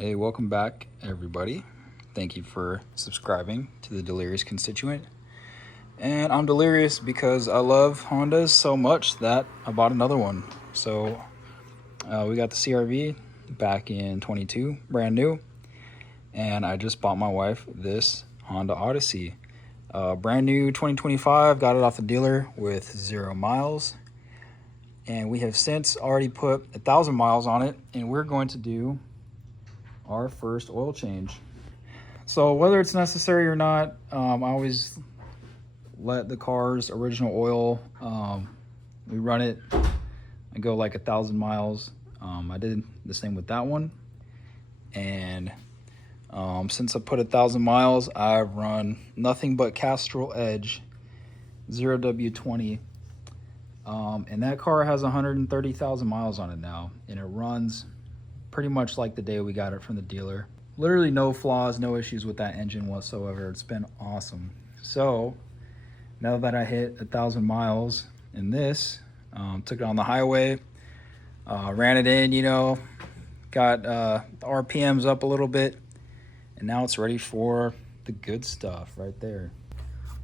Hey, welcome back, everybody. Thank you for subscribing to the Delirious Constituent. And I'm delirious because I love Hondas so much that I bought another one. So we got the CRV back in 22, brand new. And I just bought my wife this Honda Odyssey. Brand new 2025, got it off the dealer with 0 miles. And we have since already put 1,000 miles on it, and we're going to do our first oil change. So whether it's necessary or not, I always let the car's original oil, we run it, I go like 1,000 miles. I did the same with that one. And since I put 1,000 miles, I've run nothing but Castrol Edge 0W20. And that car has 130,000 miles on it now, and it runs pretty much like the day we got it from the dealer. Literally no flaws, no issues with that engine whatsoever. It's been awesome. So now that I hit 1,000 miles in this, took it on the highway, ran it in, got the RPMs up a little bit, and now it's ready for the good stuff right there.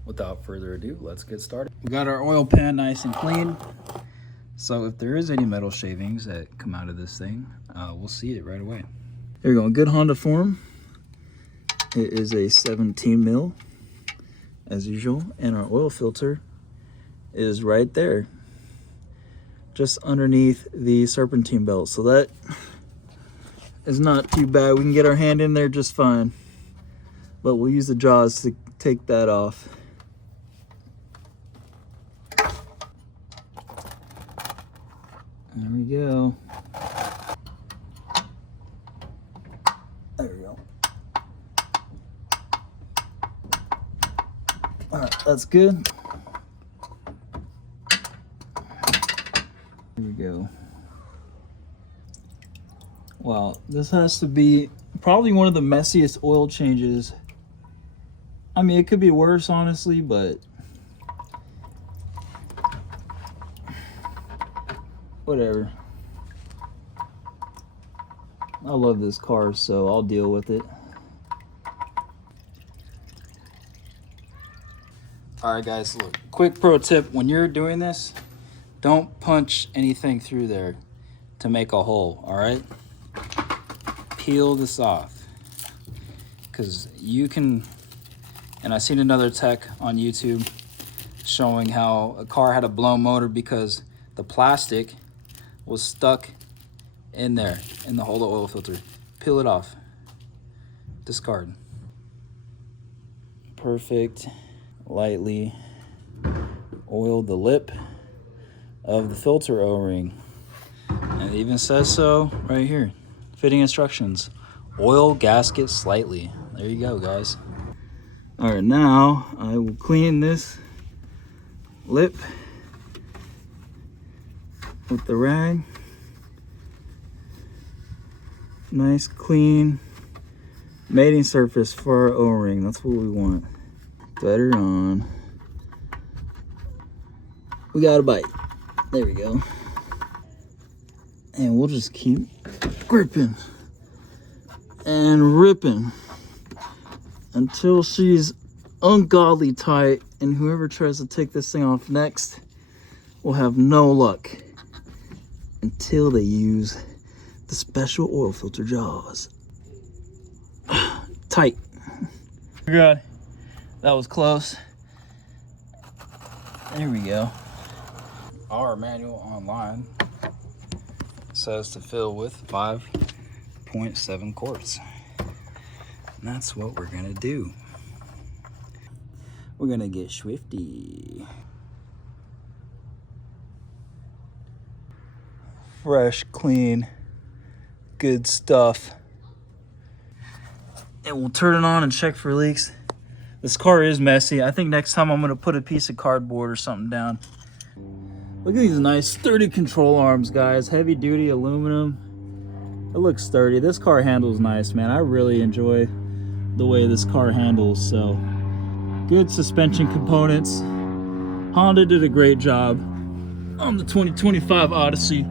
Without further ado, let's get started. We got our oil pan nice and clean. So if there is any metal shavings that come out of this thing, we'll see it right away. Here we go, good Honda form. It is a 17 mil, as usual, and our oil filter is right there, just underneath the serpentine belt. So that is not too bad. We can get our hand in there just fine, but we'll use the jaws to take that off. There we go. There we go. All right, that's good. Here we go. Wow, this has to be probably one of the messiest oil changes. I mean, it could be worse, honestly, but whatever. I love this car, so I'll deal with it. All right, guys, look, quick pro tip. When you're doing this, don't punch anything through there to make a hole, all right? Peel this off, because you can, and I seen another tech on YouTube showing how a car had a blown motor because the plastic was stuck in there in the hole of the oil filter. Peel it off, discard. Perfect. Lightly oil the lip of the filter O-ring, and it even says so right here. Fitting instructions: oil gasket slightly. There you go, guys. All right, now I will clean this lip with the rag. Nice clean mating surface for our O-ring. That's what we want. Better on. We got a bite. There we go. And we'll just keep gripping and ripping until she's ungodly tight, and whoever tries to take this thing off next will have no luck until they use the special oil filter jaws. Tight. Good. That was close. There we go. Our manual online says to fill with 5.7 quarts. And that's what we're gonna do. We're gonna get swifty. Fresh, clean, good stuff. And we'll turn it on and check for leaks. This car is messy. I think next time I'm gonna put a piece of cardboard or something down. Look at these nice sturdy control arms, guys. Heavy duty aluminum. It looks sturdy. This car handles nice, man. I really enjoy the way this car handles. So good suspension components. Honda did a great job on the 2025 Odyssey.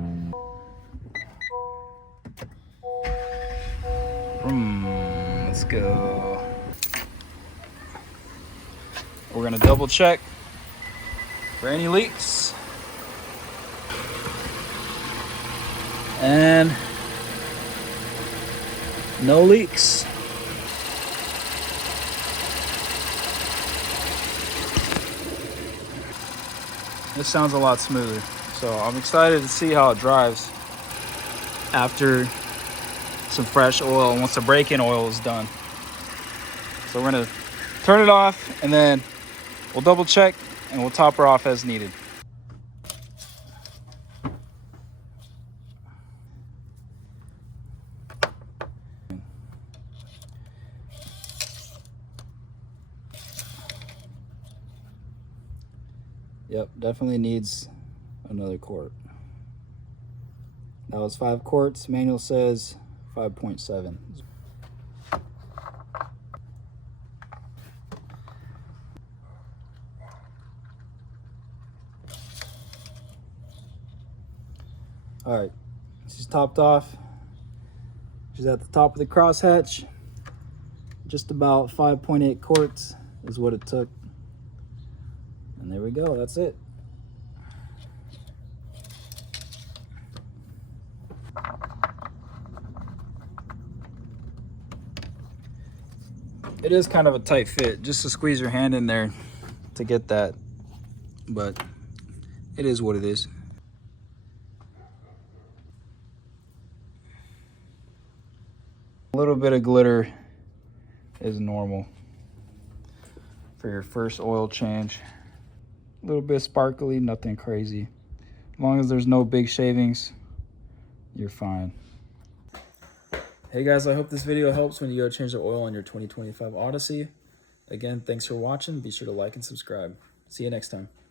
Let's go. We're gonna double check for any leaks. And no leaks. This sounds a lot smoother. So I'm excited to see how it drives after some fresh oil, once the break-in oil is done. So we're gonna turn it off and then we'll double check and we'll top her off as needed. Yep, definitely needs another quart. That was 5 quarts. Manual says 5.7. All right, she's topped off. She's at the top of the crosshatch. Just about 5.8 quarts is what it took. And there we go, that's it. It is kind of a tight fit, just to squeeze your hand in there to get that, but it is what it is. A little bit of glitter is normal for your first oil change. A little bit sparkly, nothing crazy. As long as there's no big shavings, you're fine. Hey guys, I hope this video helps when you go change the oil on your 2025 Odyssey. Again, thanks for watching. Be sure to like and subscribe. See you next time.